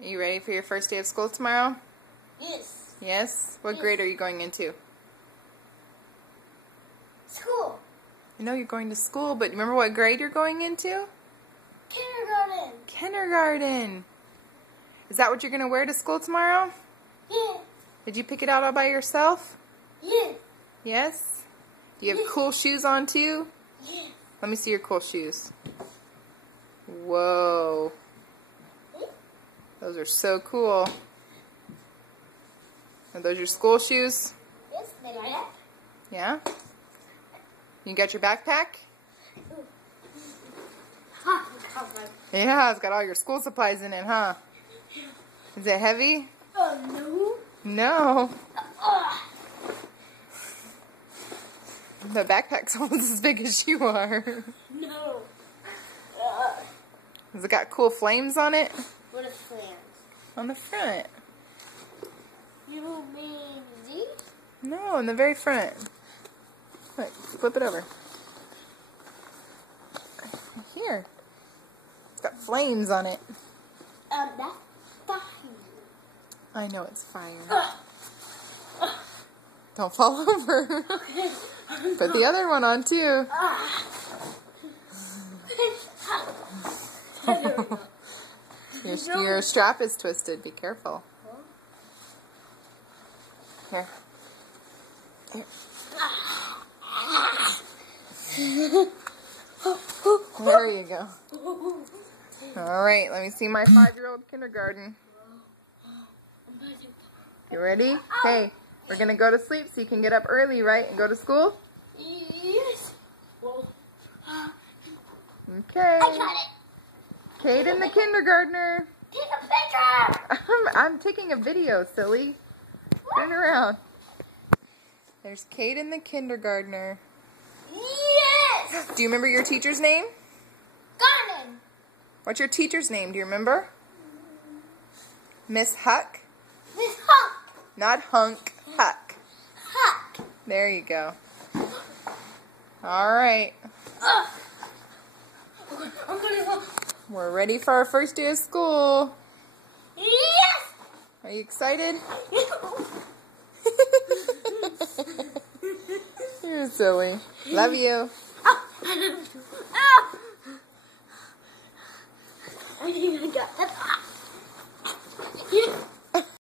Are you ready for your first day of school tomorrow? Yes. Yes? What grade are you going into? School. I know you're going to school, but remember what grade you're going into? Kindergarten. Kindergarten. Is that what you're going to wear to school tomorrow? Yeah. Did you pick it out all by yourself? Yeah. Yes? Do you have cool shoes on too? Yeah. Let me see your cool shoes. Whoa. Those are so cool. Are those your school shoes? Yes, they light up. Yeah? You got your backpack? Yeah, it's got all your school supplies in it, huh? Is it heavy? No. No. The backpack's almost as big as you are. No. Has it got cool flames on it? What is flames? On the front. You mean these? No, in the very front. Look, flip it over. Here. It's got flames on it. That's fire. I know it's fire. Don't fall over. Put the other one on too. Your strap is twisted. Be careful. Here. Here. There you go. All right, let me see my 5-year-old kindergarten. You ready? Hey, we're going to go to sleep so you can get up early, right, and go to school? Yes. Okay. I got it. Caden the kindergartner. Take a picture. I'm taking a video, silly. Turn around. There's Caden the kindergartner. Yes. Do you remember your teacher's name? Garden. What's your teacher's name? Do you remember? Miss Huck? Miss Huck. Not Hunk. Huck. Huck. There you go. All right. I'm gonna go. We're ready for our first day of school. Yes. Are you excited? You're silly. Love you.